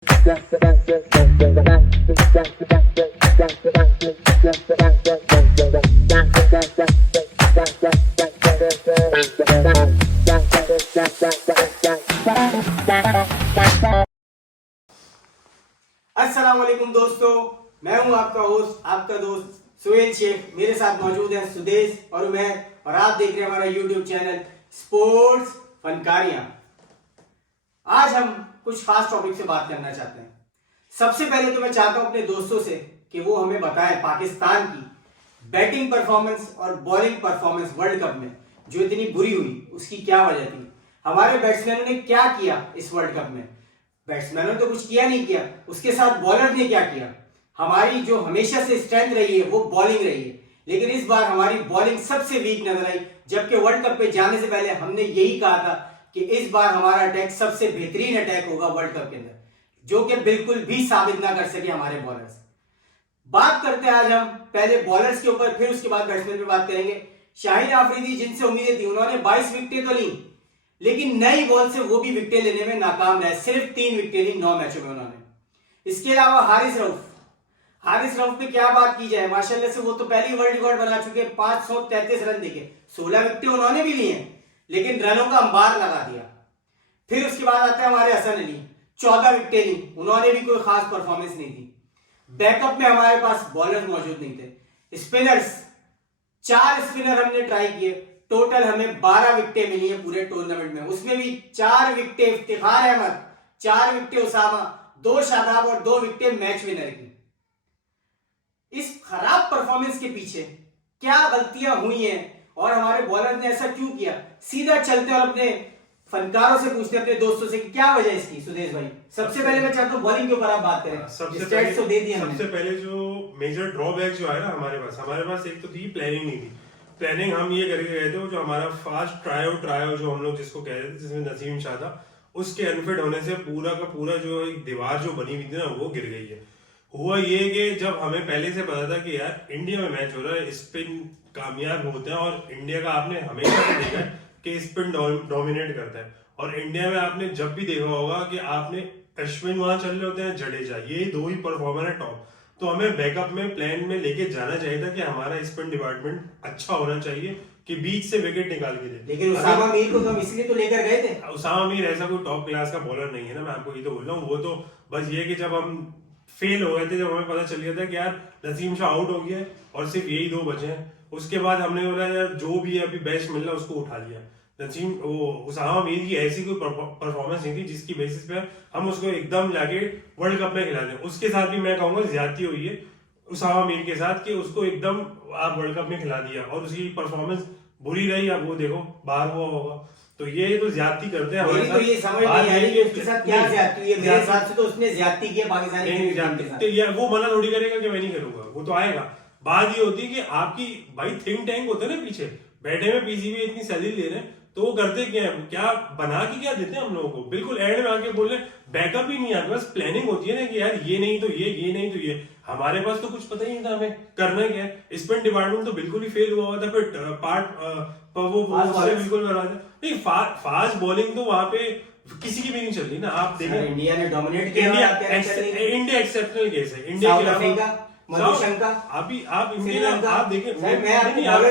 अस्सलामुअलैकुम दोस्तों, मैं हूं आपका होस्ट, आपका दोस्त सुहेल शेख। मेरे साथ मौजूद है सुदेश और उमैर और आप देख रहे हैं हमारा यूट्यूब चैनल स्पोर्ट्स फनकारियां। आज हम कुछ खास टॉपिक से बात करना चाहते हैं। सबसे पहले तो मैं चाहता हूं अपने दोस्तों से कि वो हमें बताएं पाकिस्तान की बैटिंग परफॉर्मेंस और बॉलिंग परफॉर्मेंस वर्ल्ड कप में जो इतनी बुरी हुई उसकी क्या वजह थी। हमारे बैट्समैनों ने क्या किया इस वर्ल्ड कप में। बैट्समैनों ने तो कुछ किया नहीं किया, उसके साथ बॉलर ने क्या किया। हमारी जो हमेशा से स्ट्रेंथ रही है वो बॉलिंग रही है, लेकिन इस बार हमारी बॉलिंग सबसे वीक नजर आई। जबकि वर्ल्ड कप पे जाने से पहले हमने यही कहा था कि इस बार हमारा अटैक सबसे बेहतरीन अटैक होगा वर्ल्ड कप के अंदर, जो कि बिल्कुल भी साबित ना कर सके हमारे बॉलर्स। बात करते हैं आज हम पहले बॉलर्स के ऊपर, फिर उसके बाद बैट्समैन पे बात करेंगे। शाहिद आफरीदी जिनसे उम्मीदें थी, उन्होंने 22 विकेटें तो ली, लेकिन नई बॉल से वो भी विकेटें लेने में नाकाम रहे। सिर्फ 3 विकेटें ली 9 मैचों में उन्होंने। इसके अलावा हारिस रऊफ पे क्या बात की जाए, माशाल्लाह से वो तो पहली वर्ल्ड रिकॉर्ड बना चुके। 533 रन देके 16 विकेटें उन्होंने भी ली हैं, लेकिन रनों का अंबार लगा दिया। फिर उसके बाद आते हैं हमारे हसन अली, 14 विकेटें ली, उन्होंने भी कोई खास परफॉर्मेंस नहीं दी। बैकअप में हमारे पास बॉलर मौजूद नहीं थे। स्पिनर्स 4 स्पिनर हमने ट्राई किए, टोटल हमें 12 विकेटें मिली हैं पूरे टूर्नामेंट में। उसमें भी 4 विकेटें इफ्तिखार अहमद, 4 विकेटें उसामा, 2 शादाब और 2 विकेटें मैच विनर की। इस खराब परफॉर्मेंस के पीछे क्या गलतियां हुई हैं और हमारे बॉलर ने ऐसा क्यों किया, सीधा चलते और अपने फनकारों से पूछते हैं, अपने दोस्तों से कि क्या वजह इसकी। सुदेश भाई, सबसे पहले मैं चाहता हूँ बॉलिंग के ऊपर आप बात करें। सबसे पहले जो मेजर ड्रॉबैक जो है ना हमारे पास एक तो थी प्लानिंग नहीं थी। प्लानिंग हम ये करके गए थे, जो हमारा फास्ट ट्रायो जो हम लोग जिसको कह रहे थे, जिसमें नसीम शाह था, उसके अनफिट होने से पूरा का पूरा जो एक दीवार जो बनी हुई थी ना वो गिर गई है। हुआ ये कि जब हमें पहले से पता था कि यार इंडिया में मैच हो रहा है, स्पिन कामयाब होते हैं, और इंडिया का आपने हमेशा से देखा है कि स्पिन डोमिनेट करता है। और इंडिया में आपने जब भी देखा होगा कि आपने अश्विन वहां चल रहे होते हैं, जडेजा, ये 2 ही परफॉर्मर है टॉप। तो हमें बैकअप में प्लान में लेके जाना चाहिए था कि हमारा स्पिन डिपार्टमेंट अच्छा होना चाहिए कि बीच से विकेट निकाल के दे। लेकिन उसामा मीर को तो हम इसलिए तो लेकर गए थे। उसामा मीर ऐसा कोई टॉप क्लास का बॉलर नहीं है ना, मैं आपको ये तो बोल रहा हूँ। वो तो बस ये कि जब हम फेल हो गए थे, जब हमें पता चल गया था कि यार नसीम शाह आउट हो गया है और सिर्फ यही 2 बचे हैं, उसके बाद हमने बोला यार जो भी है अभी बेस्ट मिल रहा है उसको उठा लिया। उसामा मीर की ऐसी कोई परफॉर्मेंस नहीं थी जिसकी बेसिस पे हम उसको एकदम जाके वर्ल्ड कप में खिला दें। उसके साथ भी मैं कहूंगा ज्यादती हुई है उसामा मीर के साथ कि उसको एकदम आप वर्ल्ड कप में खिला दिया और उसकी परफॉर्मेंस बुरी रही। अब वो देखो बाहर हुआ होगा, तो ये तो ज्यादती करते हैं हमारे साथ। तो ये समझ नहीं आई कि उसके साथ क्या ज्यादती हुई है। मेरे हिसाब से तो उसने ज्यादती की है पाकिस्तानी टीम के साथ। तो ये वो मना थोड़ी करेगा कि मैं नहीं करूंगा, वो तो आएगा। बात ये होती है कि आपकी भाई थिंक टैंक होते हैं ना पीछे बैठे में, पीसीबी इतनी सैलरी ले रहे हैं, तो वो करते क्या है, क्या बना के क्या देते हैं हम लोगों को। बिल्कुल एंड में आके बोल रहे बैकअप ही नहीं है, बस प्लानिंग होती है ना कि यार ये नहीं तो ये नहीं तो ये। हमारे पास तो कुछ पता ही नहीं था हमें करना क्या है। स्पिन डिपार्टमेंट तो बिल्कुल ही फेल हुआ था। फिर वो बिल्कुल करवा था नहीं। फास्ट बॉलिंग तो वहां पे किसी की भी नहीं चल रही ना। आप देखो इंडिया ने डोमिनेट किया, इंडिया एक्सेप्शनल केस है। इंडिया के अलावा मधुशंका, अभी आप इंडिया आप देखें, मैं भी आपको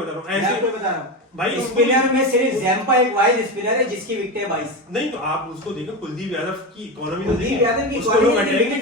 बता रहा हूँ ऐसे भाई स्पिनर में सिर्फ जैम्पा एक वाइड स्पिनर है जिसकी विकेटें 22। नहीं तो आप उसको देखो, कुलदीप यादव की इकोनॉमी तो देखिए,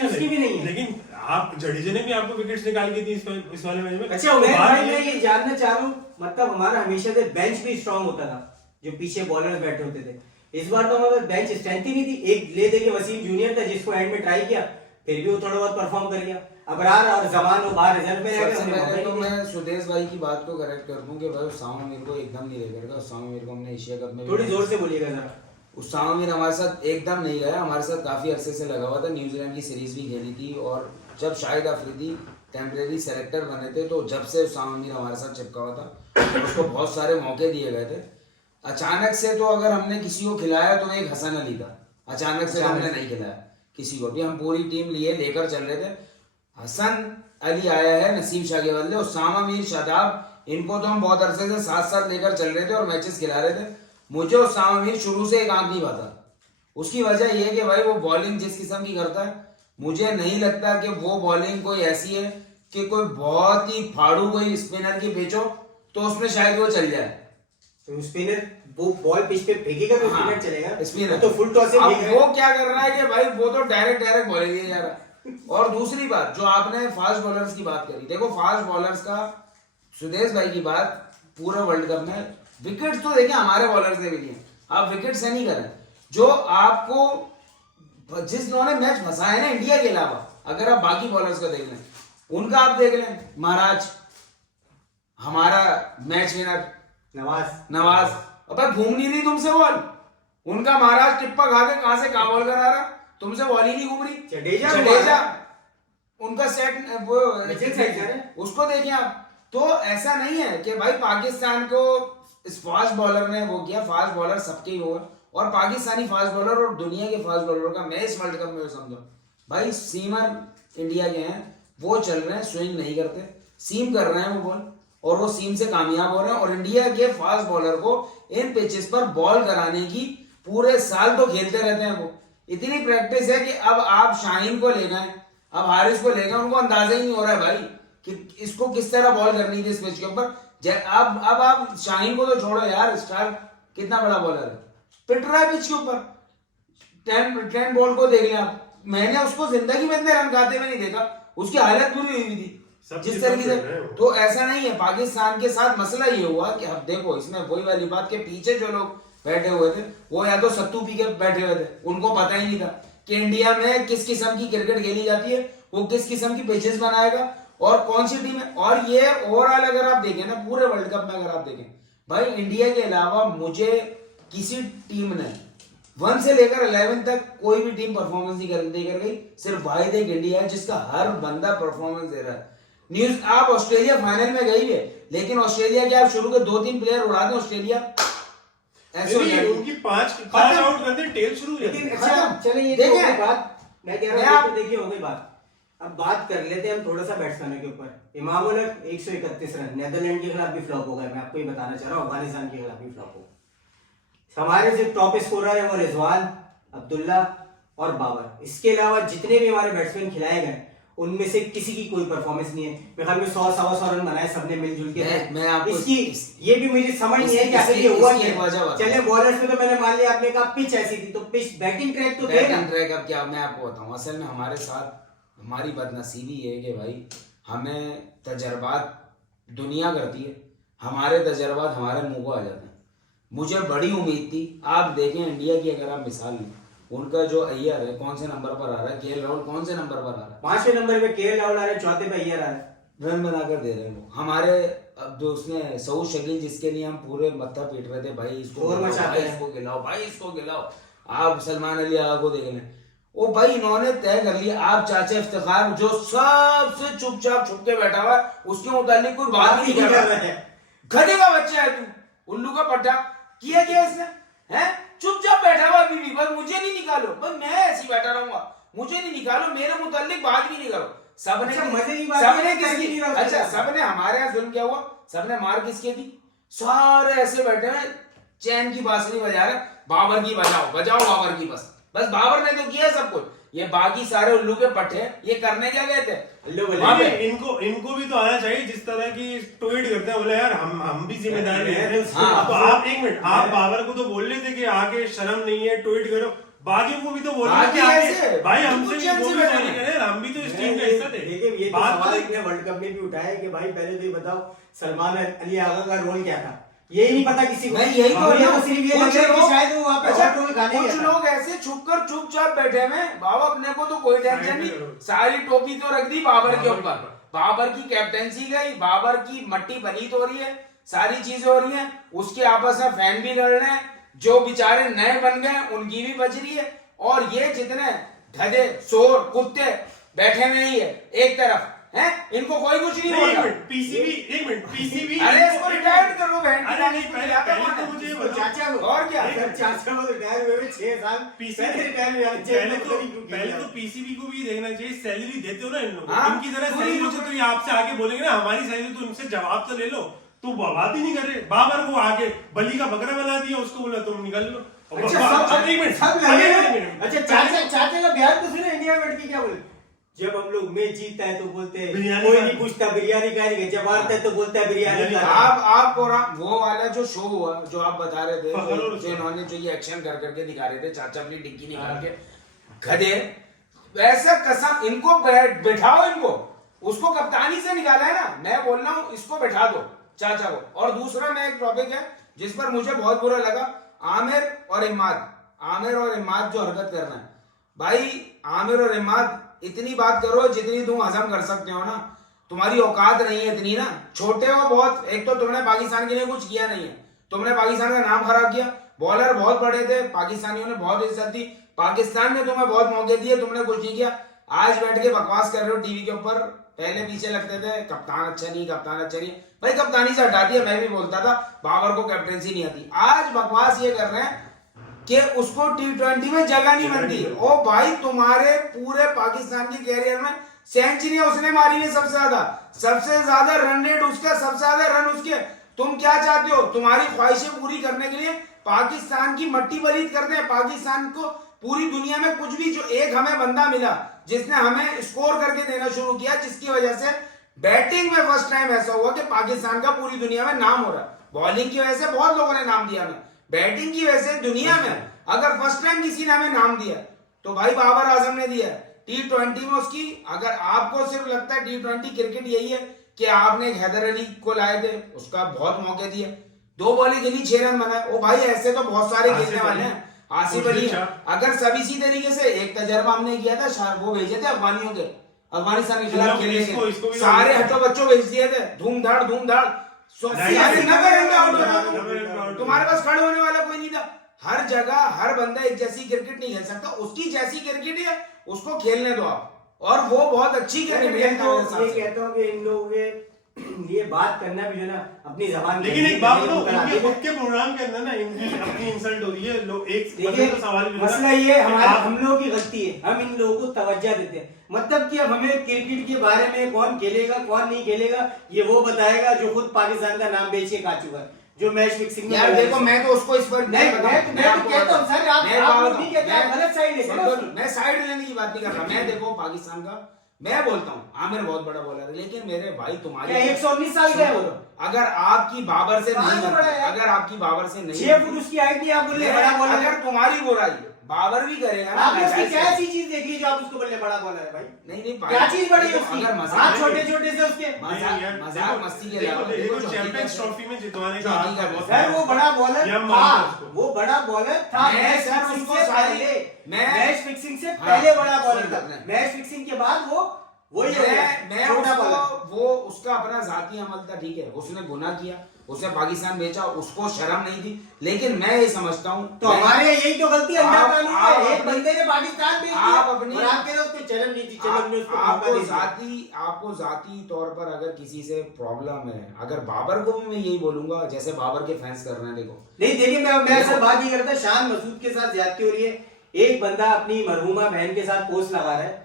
उसकी भी नहीं है। लेकिन आप जडेजा ने भी आपको विकेट्स निकाल के दी इस वाले मैच में। अच्छा उमैर भाई, मैं ये जानना चाह रहा हूँ, मतलब हमारा हमेशा से बेंच भी स्ट्रांग होता था, जो पीछे बॉलर्स बैठे होते थे। इस बार तो हमारे बेंच स्ट्रेंथ ही नहीं थी। एक ले देके वसीम जूनियर था जिसको एंड में ट्राई किया, फिर भी वो थोड़ा बहुत परफॉर्म कर गया। अबरार और जमान वो बाहर रिजर्व में रह गए। तो मैं सुदेश भाई की बात को करेक्ट कर दूं कि भाई उसामा मीर को एकदम नहीं रह गया। उसामा मीर को हमने एशिया कप में, थोड़ी जोर से बोलिएगा जरा। उसामा मीर हमारे साथ एकदम नहीं गया, हमारे साथ काफी अरसे से लगा हुआ था। न्यूजीलैंड की सीरीज भी खेली थी, और जब शाहिद अफरीदी टेम्परेरी सेलेक्टर बने थे तो जब से उसामा मीर हमारे साथ चिपका हुआ था, उसको बहुत सारे मौके दिए गए थे। अचानक से तो अगर हमने किसी को खिलाया तो एक हसन अली था, अचानक से हमने नहीं खिलाया किसी को भी। हम पूरी टीम लेकर चल रहे थे। हसन अली आया है नसीम शाह के बदले, उसामा मीर, शादाब, इनको तो हम बहुत अरसे से साथ साथ लेकर चल रहे थे और मैचेस खिला रहे थे। मुझे उसामा मीर शुरू से एक आंख नहीं पाता, उसकी वजह यह है कि भाई वो बॉलिंग जिस किस्म की करता है, मुझे नहीं लगता कि वो बॉलिंग कोई ऐसी है कि कोई बहुत ही फाड़ू कोई स्पिनर की भेजो तो उसमें शायद वो चल जाए। तो स्पिनर वो बॉल पिच पे फेंकेगा तो हाँ, स्पिनर चलेगा, स्पिनर तो फुल टॉस से अब फेंकेगा। वो क्या कर रहा है कि भाई वो तो डायरेक्ट बॉलिंग ही जा रहा है। और दूसरी बात जो आपने फास्ट बॉलर्स की बात करी, देखो फास्ट बॉलर्स का सुदेश भाई की बात, पूरे वर्ल्ड कप में विकेट तो देखिए हमारे बॉलर्स ने भी लिए, आप विकेट से नहीं करें। जो आपको जिन्होंने मैच फंसाया है ना इंडिया के अलावा, अगर आप बाकी बॉलर्स को देख लें, उनका आप देख लें, महाराज हमारा मैच विनर नवाज, अबे घूम नहीं रही तुमसे बॉल, उनका महाराज टिप्पा खा के कहां से कहां बॉल करा रहा, तुमसे बॉल ही नहीं घूम रही। जडेजा उनका सेट वो उसको देखिए आप। तो ऐसा नहीं है कि भाई पाकिस्तान को इस फास्ट बॉलर ने वो किया, फास्ट बॉलर सबके ही हो, और पाकिस्तानी फास्ट बॉलर और दुनिया के फास्ट बॉलरों का मैं इस वर्ल्ड कप में समझो भाई सीमर इंडिया के हैं, वो चल रहे हैं, स्विंग नहीं करते, सीम कर रहे हैं वो बॉल, और वो सीम से कामयाब हो रहे हैं। और इंडिया के फास्ट बॉलर को इन पिचेस पर बॉल कराने की पूरे साल तो खेलते रहते हैं, वो इतनी प्रैक्टिस है कि अब आप शाहीन को ले गए, अब हारिस को ले गए, उनको अंदाजा ही नहीं हो रहा है भाई कि इसको किस तरह बॉल करनी थी इस पिच के ऊपर। अब आप शाहीन को तो छोड़ो यार, स्टार कितना बड़ा बॉलर है, पिट रहा है पिच के ऊपर। ट्रेंट बॉल को देख लें आप, मैंने उसको जिंदगी में इतने रन खाते हुए नहीं देखा, उसकी हालत बुरी हुई थी जिस तरीके से। तो ऐसा नहीं है, पाकिस्तान के साथ मसला ये हुआ कि अब देखो इसमें वही वाली बात के पीछे जो लोग बैठे हुए थे वो या तो सत्तू पी के बैठे हुए थे, उनको पता ही नहीं था कि इंडिया में किस किस्म की क्रिकेट खेली जाती है, वो किस किस्म की पिचेस बनाएगा और कौन सी टीम है। और ये ओवरऑल अगर आप देखें ना पूरे वर्ल्ड कप में, अगर आप देखें भाई इंडिया के अलावा मुझे किसी टीम ने 1 से लेकर 11 तक कोई भी टीम परफॉर्मेंस नहीं कर गई, सिर्फ वाहिद एक इंडिया है जिसका हर बंदा परफॉर्मेंस दे रहा है। न्यूज आप ऑस्ट्रेलिया फाइनल में गई है, लेकिन ऑस्ट्रेलिया के आप शुरू के 2-3 प्लेयर उड़ा दें, ऑस्ट्रेलिया ऐसे उनकी 5 आउट कर दे, टेल शुरू। लेकिन अच्छा चलिए ये तो हो बात, मैं कह रहा हूँ देखिए हो गई बात। अब बात कर लेते हैं हम थोड़ा सा बैट्समैनों के ऊपर। इमाम उल हक 131 रन, नेदरलैंड के खिलाफ भी फ्लॉप हो गए, मैं आपको ये बताना चाह रहा हूँ, अफगानिस्तान के खिलाफ भी फ्लॉप हो। हमारे जो टॉप स्कोरर है वो रिजवान, अब्दुल्ला और बाबर, इसके अलावा जितने भी हमारे बैट्समैन खिलाए गए उनमें से किसी की कोई परफॉर्मेंस नहीं है। मेरे ख्याल में 100-125 रन बनाए सबने मिलजुल के। मैं आपको इसकी ये भी मुझे समझ नहीं है कि आखिर ये हुआ क्या। चले बॉलर्स में तो मैंने मान लिया, आपने कहा पिच ऐसी थी तो पिच बैटिंग ट्रैक तो देगा। बैटिंग ट्रैक अब क्या मैं आपको बताऊं, असल में हमारे साथ हमारी बदनसीबी है कि भाई हमें तजर्बात दुनिया करती है, हमारे तजर्बात हमारे मुंह को आ जाते हैं। मुझे बड़ी उम्मीद थी, आप देखें इंडिया की अगर आप मिसाल लें, उनका जो अय्यर है कौन से नंबर पर आ रहा है, केएल राहुल कौन से नंबर पर आ रहा है, 5वें नंबर पे केएल राहुल आ रहे, 4थे पे अय्यर आ रहे, रन बनाकर दे रहे हैं वो। हमारे अब जो उसने सऊद शकील जिसके लिए हम पूरे मत्था पीट रहे थे, भाई इसको गिलाओ, भाई इसको गिलाओ, आप सलमान अली आगा को देख लें, वो भाई इन्होंने तय कर लिया। आप चाचा इफ्तिखार जो सबसे चुपचाप छुप के बैठा हुआ है, उसके मुतालिक कोई बात नहीं कर रहा है, गधे का बच्चा है तू, उल्लू का पट्टा किया क्या इसने, है चुपचाप बैठा हुआ अभी भी, बस मुझे नहीं निकालो, बस मैं ऐसे ही बैठा रहूंगा, मुझे नहीं निकालो, मेरे मुतालिक बात भी नहीं करो। सबने किसकी, अच्छा सबने हमारे यहाँ जुल्म क्या हुआ, सबने मार किसकी थी, सारे ऐसे बैठे हैं चैन की बांसुरी बजा रहे, बाबर की बजाओ बजाओ बाबर की, बस बाबर ने तो किया सब कुछ, ये बाकी सारे उल्लू के पट्टे ये करने क्या गए थे। इनको भी तो आना चाहिए, जिस तरह की ट्वीट करते हैं बोले यार हम भी जिम्मेदार हैं। तो आप एक मिनट, आप बाबर को तो बोल रहे थे कि आगे शर्म नहीं है ट्वीट करो, बाकियों को भी तो बोल रहे थे भाई हमसे भी करें, हम भी तो इस टीम का हिस्सा थे। ये बात इतने वर्ल्ड कप में भी उठाया कि भाई पहले तो ये बताओ सलमान अली आगा का रोल क्या था, यही नहीं पता किसी को। यही तो सिर्फ ये लग रहा है कि शायद वो वहां पे अच्छा, हॉट रोल खाने कुछ गया लोग ऐसे छुपकर चुपचाप बैठे हैं, बाबा अपने को तो कोई टेंशन नहीं, सारी टोपी तो रख दी बाबर के ऊपर, बाबर की कैप्टेंसी गई, बाबर की मट्टी पलीत हो रही है, सारी चीजें हो रही हैं, उसके आपस में फैन भी लड़ रहे हैं, जो बेचारे नए बन गए उनकी भी बच रही है, और ये जितने गधे शोर कुत्ते बैठे हुए ही है एक तरफ हैं, इनको कोई कुछ नहीं बोल रहा। पीसीबी अरे इसको रिटायर्ड कर लो बहन, अरे नहीं पहले तो मुझे चाचा को, और क्या चाचा को रिटायर हुए 6 साल पहले तो पीसीबी को भी देखना चाहिए, सैलरी देते हो ना इन लोगों, हाँ, इनकी तरह सैलरी हो तो ये आपसे आगे बोलेंगे ना हमारी सैलरी, तो उनसे जवाब तो ले लो, तो बात ही नहीं कर रहे। बाबर को आगे बली का बकरा बना दिया, उसको बोला तुम निकल लो, अच्छा एक मिनट सब लगे। अच्छा चाचा का बयान तो सुने इंडिया में बैठ के क्या बोले, जब हम लोग मैच जीतता है तो बोलते हैं बिरयानी कोई का- नहीं पूछता बिरयानी का नहीं, जब हारता है तो बोलता है बिरयानी का। आप वो वाला जो शो हुआ जो आप बता रहे थे, फखर और जो इन्होंने जो ये एक्शन कर करके दिखा रहे थे, चाचा अपनी डिक्की निकाल के गधे, वैसा कसम इनको बैठाओ, इनको उसको कप्तानी से निकाला है ना, मैं बोल रहा हूँ इसको बैठा दो चाचा को। और दूसरा मैं एक टॉपिक है जिस पर मुझे बहुत बुरा लगा, आमिर और इमाद जो हरकत करना है भाई, आमिर और इमाद इतनी बात करो जितनी तुम हजम कर सकते हो ना, तुम्हारी औकात नहीं है इतनी ना, छोटे हो बहुत। एक तो तुमने पाकिस्तान के लिए कुछ किया नहीं है, तुमने पाकिस्तान का नाम खराब किया, बॉलर बहुत बड़े थे, पाकिस्तानियों ने बहुत इज्जत दी, पाकिस्तान ने तुम्हें बहुत मौके दिए, तुमने कुछ नहीं किया। आज बैठ के बकवास कर रहे हो टीवी के ऊपर, पहले पीछे लगते थे कप्तान अच्छा नहीं भाई, कप्तानी से हटा दिया। मैं भी बोलता था बाबर को कैप्टनसी नहीं आती, आज बकवास ये कर रहे हैं कि उसको T20 में जगह नहीं बनती। ओ भाई, तुम्हारे पूरे पाकिस्तान के कैरियर में सेंचुरी उसने मारी है सबसे ज्यादा रन रेट उसका, सबसे ज्यादा रन उसके। तुम क्या चाहते हो, तुम्हारी ख्वाहिशें पूरी करने के लिए पाकिस्तान की मट्टी बलीद करते हैं, पाकिस्तान को पूरी दुनिया में कुछ भी, जो एक हमें बंदा मिला जिसने हमें स्कोर करके देना शुरू किया, जिसकी वजह से बैटिंग में फर्स्ट टाइम ऐसा हुआ कि पाकिस्तान का पूरी दुनिया में नाम हो रहा है। बॉलिंग की वजह से बहुत लोगों ने नाम दिया हमें, बैटिंग की वजह से दुनिया में अगर फर्स्ट टाइम किसी ने हमें नाम दिया तो भाई बाबर आजम ने दिया। T20 में उसकी, अगर आपको सिर्फ लगता है T20 क्रिकेट यही है कि आपने एक हैदर अली को लाए थे, उसका बहुत मौके दिए, 2 बॉलें खेली 6 रन बनाए। ओ भाई, ऐसे तो बहुत सारे खेलने वाले हैं। आसिफ अली, अगर सब इसी तरीके से, एक तजर्बा हमने किया था, वो भेजे थे अफगानियों के, अफगानिस्तान के खिलाफ खेलने के, सारे हटो बच्चों भेज दिए थे, धूम धाड़ तुम्हारे पास खड़े होने वाला कोई नहीं था। हर जगह हर बंदा एक जैसी क्रिकेट नहीं खेल सकता, उसकी जैसी क्रिकेट है उसको खेलने दो आप, और वो बहुत अच्छी क्रिकेट खेलता है। ये कहता हूँ कि इन लोगों के ये बात करना भी जो ना अपनी जबान, लेकिन एक बात बताओ, इनके खुद के प्रोग्राम के अंदर ना इनकी अपनी इंसल्ट हो रही है। लोग एक तो सवाल मसला ये हम लोगों की गलती है, हम इन लोगों को तवज्जो देते हैं, मतलब कि अब हमें क्रिकेट के बारे में कौन खेलेगा कौन नहीं खेलेगा ये वो बताएगा जो खुद पाकिस्तान का नाम बेच के खा चुका है, जो मैच फिक्सिंग में। यार देखो, मैं तो उसको इस पर मैं तो कहता हूं सर, आप नहीं कहते, आप गलत साइड लेते। मैं साइड लेने की बात नहीं कर रहा, मैं देखो पाकिस्तान का, मैं बोलता हूँ आमिर बहुत बड़ा बॉलर है, लेकिन मेरे भाई तुम्हारी 119 साल का है वो, अगर आपकी बाबर से नहीं बनती, अगर आपकी बाबर से नहीं 6 फुट उसकी हाइट नहीं, आप बोले बड़ा बॉलर। अगर तुम्हारी बुराई बाबर भी करेगा ना, आपने उसकी क्या ऐसी चीज देखी जो आप उसको बोले बड़ा बॉलर है भाई? नहीं क्या चीज बड़ी है उसकी? अगर हाथ छोटे छोटे से उसके मजाक मस्ती के अलावा देखो चैंपियंस ट्रॉफी में जितवाने का सर वो बड़ा बॉलर था, वो बड़ा बॉलर था। मैं सर उसको सारी मैच फिक्सिंग से पहले बड़ा बॉलर था, मैच फिक्सिंग के बाद वो मैं उसको, वो उसका अपना जाती अमल था, ठीक है, उसने गुनाह किया, उसने पाकिस्तान बेचा, उसको शर्म नहीं थी, लेकिन मैं ये समझता हूँ तो हमारे यही तो गलती है, एक बंदे ने पाकिस्तान बेच दिया, आप अपनी, और आप कह रहे हो उसको शर्म नहीं थी, चलो हमने उसको आपको जाती तौर पर अगर किसी से प्रॉब्लम है, अगर बाबर को भी मैं यही बोलूंगा, जैसे बाबर के फैंस कर रहे हैं, देखो नहीं देखिए, मैं सर बात ये करता, शान मसूद के साथ ज्यादती हो रही है, एक बंदा अपनी मरहूमा बहन के साथ पोस्ट लगा रहा है,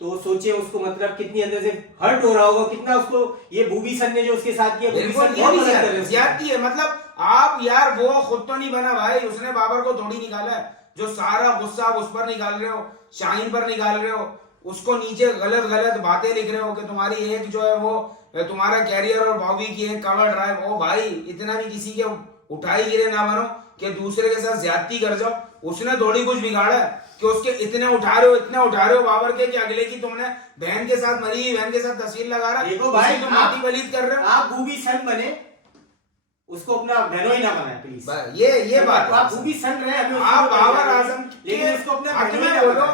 तो सोचिए उसको मतलब कितनी अंदर से हर्ट हो रहा होगा, कितना उसको ये बूबी सन ने जो उसके साथ किया, ज्यादती है। मतलब आप यार, वो खुद तो नहीं बना भाई, उसने बाबर को थोड़ी निकाला है, जो सारा गुस्सा आप उस पर निकाल रहे हो, शाहीन पर निकाल रहे हो, उसको नीचे गलत गलत बातें लिख रहे हो कि तुम्हारी एक जो है वो तुम्हारा कैरियर और बॉबी की एक कवर ड्राइव। ओ भाई, इतना भी किसी के उठाई गिरे ना बनो कि दूसरे के साथ ज्यादती कर जाओ। उसने थोड़ी कुछ बिगाड़ा है कि उसके इतने उठा रहे हो बाबर के, कि अगले की तुमने बहन के साथ, मरी हुई बहन के साथ तस्वीर लगा रहा, देखो भाई तुम माटी बलीद कर रहे हो। आप बूबी सन बने, उसको अपना बहनों ही ना बनाए प्लीज। ये बात, आप बूबी सन रहे, आप बाबर आजम लेकिन उसको अपने हक में बोलो,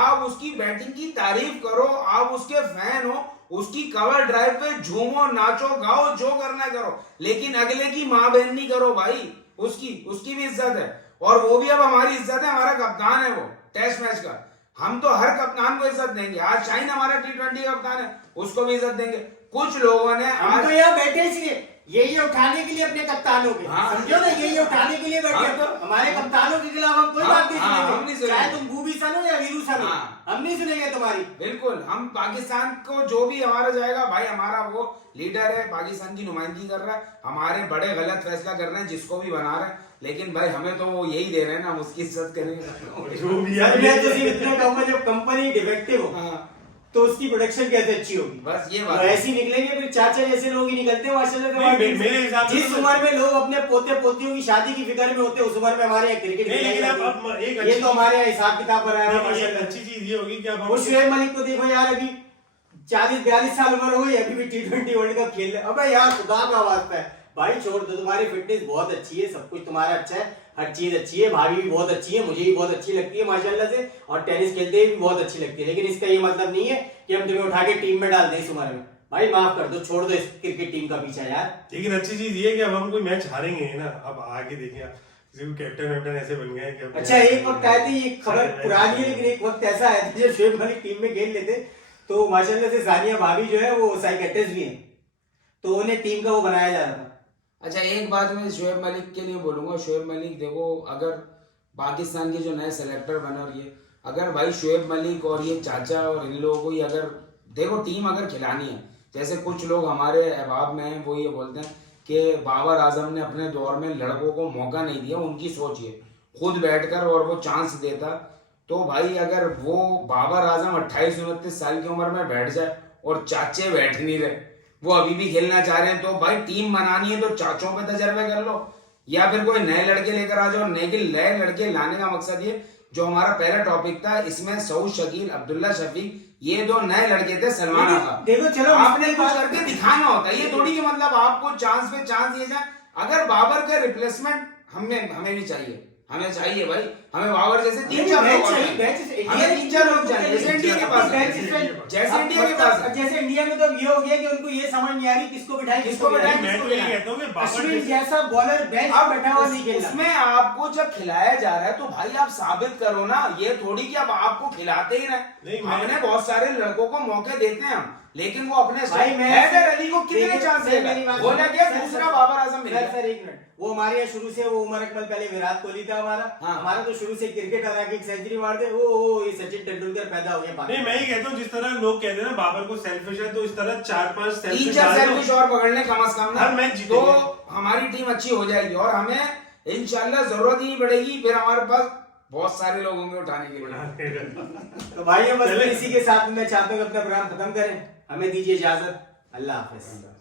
आप उसकी बैटिंग की तारीफ करो, आप उसके फैन हो, उसकी कवर ड्राइव पे झूमो, नाचो, गाओ, जो करना है करो, लेकिन अगले की माँ बहन नहीं करो भाई। उसकी भी इज्जत है, और वो भी अब हमारी इज्जत है, हमारा कप्तान है वो टेस्ट मैच का, हम तो हर कप्तान को इज्जत देंगे। आज शाहीन हमारा T20 का कप्तान है, उसको भी इज्जत देंगे। कुछ लोगों ने हम तो यहाँ बैठे इसलिए ये उठाने के लिए अपने कप्तानों के, समझो ना, ये उठाने के लिए बैठे, तो हमारे कप्तानों के खिलाफ हम कोई बात नहीं सुनेंगे, चाहे तुम बूबी सन हो या वीरू सन हो, हम नहीं सुनेंगे तुम्हारी। बिल्कुल, हम पाकिस्तान को जो भी हमारा जाएगा भाई, हमारा वो लीडर है, पाकिस्तान की नुमाइंदगी कर रहा है, हमारे बड़े गलत फैसला कर रहे हैं, जिसको भी बना रहे हैं, लेकिन भाई हमें तो वो यही दे रहे हैं ना, हम उसकी इज्जत करेंगे। जो भी सर है मैं तो सिर्फ इतना कहूंगा, जब कंपनी डिफेक्टिव हो हाँ, तो उसकी प्रोडक्शन कैसे अच्छी होगी। बस ये तो बात ऐसे ही निकलेंगे फिर चाचा जैसे लोग ही निकलते हैं माशाल्लाह नहीं, से। मेरे हिसाब से जिस तो- उम्र में लोग अपने पोते पोतियों की शादी की फिक्र में होते हैं, उस उम्र में हमारे यहाँ क्रिकेट नहीं, खिलाई लेकिन जाती अब है। एक ये अच्छी तो हमारे यहाँ हिसाब किताब बनाया है नहीं, एक माशाल्लाह। अच्छी चीज ये होगी कि अब वो हम शुएब मलिक को देखो यार, अभी 40-42 साल उम्र हो गई, अभी भी T20 वर्ल्ड कप खेल रहे। अबे यार खुदा का वास्ता है भाई, छोड़ दो। तुम्हारी फिटनेस बहुत अच्छी है, सब कुछ तुम्हारा अच्छा है, हर चीज अच्छी है, भाभी भी बहुत अच्छी है, मुझे भी बहुत अच्छी लगती है माशाल्लाह से, और टेनिस खेलते हुए भी बहुत अच्छी लगती है। लेकिन इसका ये मतलब नहीं है कि हम तुम्हें उठा के टीम में डाल दें इस उम्र में। भाई माफ कर दो, छोड़ दो इस क्रिकेट टीम का पीछा यार। लेकिन अच्छी चीज ये है कि अब हम कोई मैच हारेंगे ना, अब आगे देखिए आप किसी को कैप्टन वैप्टन ऐसे बन गए हैं कि अब अच्छा एक वक्त आए थे, ये खबर पुरानी है लेकिन एक वक्त ऐसा आया था जब शुएब मलिक टीम में खेल लेते तो माशाल्लाह से सानिया भाभी जो है वो साइकियाट्रिस्ट भी है, तो उन्हें टीम का वो बनाया जा रहा था। अच्छा एक बात मैं शोएब मलिक के लिए बोलूंगा। शोएब मलिक देखो, अगर पाकिस्तान के जो नए सेलेक्टर बने, और ये अगर भाई शोएब मलिक और ये चाचा और इन लोगों को ही अगर देखो टीम अगर खिलानी है, जैसे कुछ लोग हमारे अहबाब में हैं वो ये बोलते हैं कि बाबर आजम ने अपने दौर में लड़कों को मौका नहीं दिया, उनकी सोच ये खुद बैठकर और वो चांस देता। तो भाई अगर वो बाबर आजम 28-29 साल की उम्र में बैठ जाए और चाचे बैठ नहीं रहे, वो अभी भी खेलना चाह रहे हैं, तो भाई टीम बनानी है तो चाचों पे तजर्बे कर लो, या फिर कोई नए लड़के लेकर आ जाओ। नए लड़के लाने का मकसद ये, जो हमारा पहला टॉपिक था, इसमें सऊद शकील, अब्दुल्ला शफीक, ये दो नए लड़के थे। सलमान आगा, देखो चलो आपने कुछ करके दिखाना होता है, ये थोड़ी कि मतलब आपको चांस पे चांस दिए जाए। अगर बाबर का रिप्लेसमेंट हमें भी चाहिए, हमें चाहिए भाई, हमें बाबर जैसे 3-4 लोग चाहिए, हमें 3-4 लोग चाहिए, जैसे इंडिया के पास है। जैसे इंडिया के पास है। जैसे इंडिया में तो ये हो गया कि उनको ये समझ नहीं आ रही किसको बिठाएं किसको बिठाएं, मैं तो ये कहता हूँ कि बाबर अश्विन जैसा बॉलर बेंच अब पे बैठा हुआ नहीं खेलना। उसमें आपको जब खिलाया जा रहा है तो भाई आप साबित करो ना, ये थोड़ी कि अब आपको खिलाते ही रहे। नहीं, मैं- हमने बहुत सारे लड़कों को मौके देते हैं हम, लेकिन वो अपने भाई मैं हैदर अली को कितने देखिए, चांस सर, मेरी देगा, बात बोला सुनो। क्या सर, दूसरा सर, बाबर आजम मिल सर, गया। सर एक मिनट, वो हमारे यहाँ शुरू से वो उमर अकमल, पहले विराट कोहली था हमारा। हाँ। हमारा तो शुरू से क्रिकेट हरा के सेंचुरी मार दे, वो ये सचिन तेंदुलकर पैदा हो गया नहीं, पाकिस्तान। मैं ही कहता हूँ जिस तरह लोग कहते हैं ना बाबर को सेल्फिश है, तो इस तरह 4-5 सेल्फिश 3-4 सेल्फिश और पकड़ने कम से कम ना, हर मैच तो जीतेंगे। हमारी टीम अच्छी हो जाएगी और हमें इंशाल्लाह जरूरत ही नहीं पड़ेगी, फिर हमारे पास बहुत सारे लोग होंगे उठाने के लिए। तो भाई बस इसी के साथ मैं चाहता हूँ कि अपना प्रोग्राम खत्म करें, हमें दीजिए इजाजत, अल्लाह हाफिज।